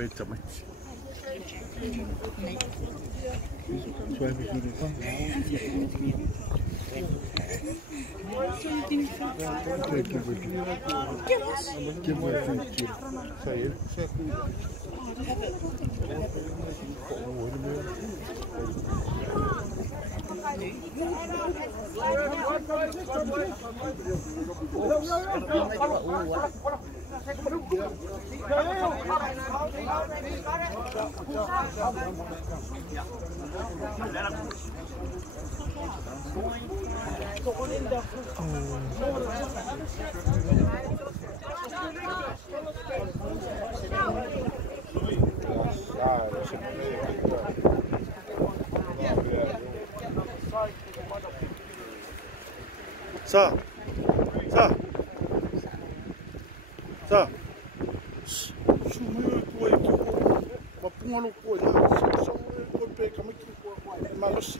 pecha machi. Sa. Sumo ko e ko mapunga lo ko na so ko pe ka me ko malos.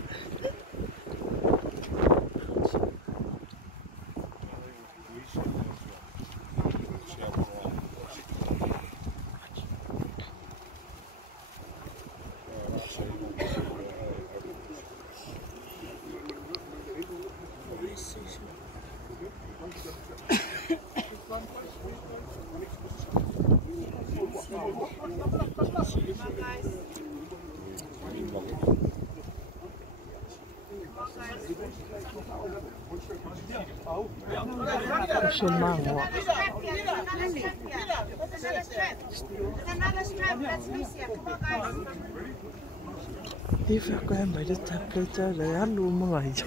If I by the tablet, I illuminate.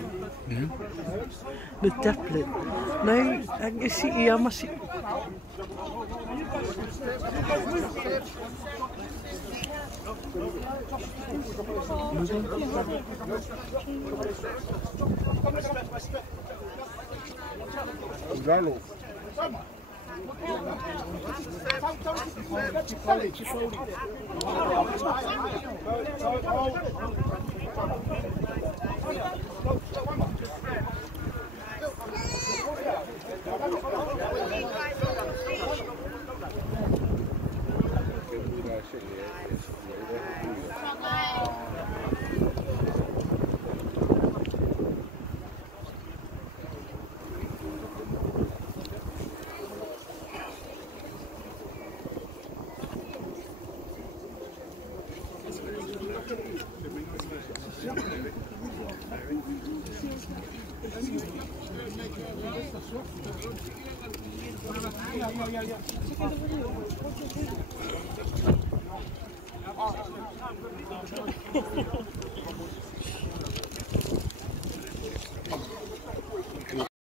The tablet. No, I can see Yamasi. Galo.